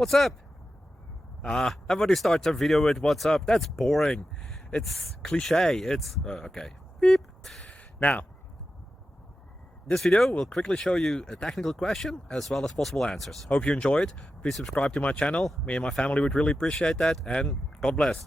What's up? Everybody starts their video with what's up. That's boring. It's cliche. It's okay. Beep. Now, this video will quickly show you a technical question as well as possible answers. Hope you enjoyed. Please subscribe to my channel. Me and my family would really appreciate that, and God bless.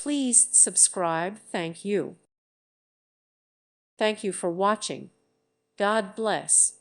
Please subscribe. Thank you. Thank you for watching. God bless.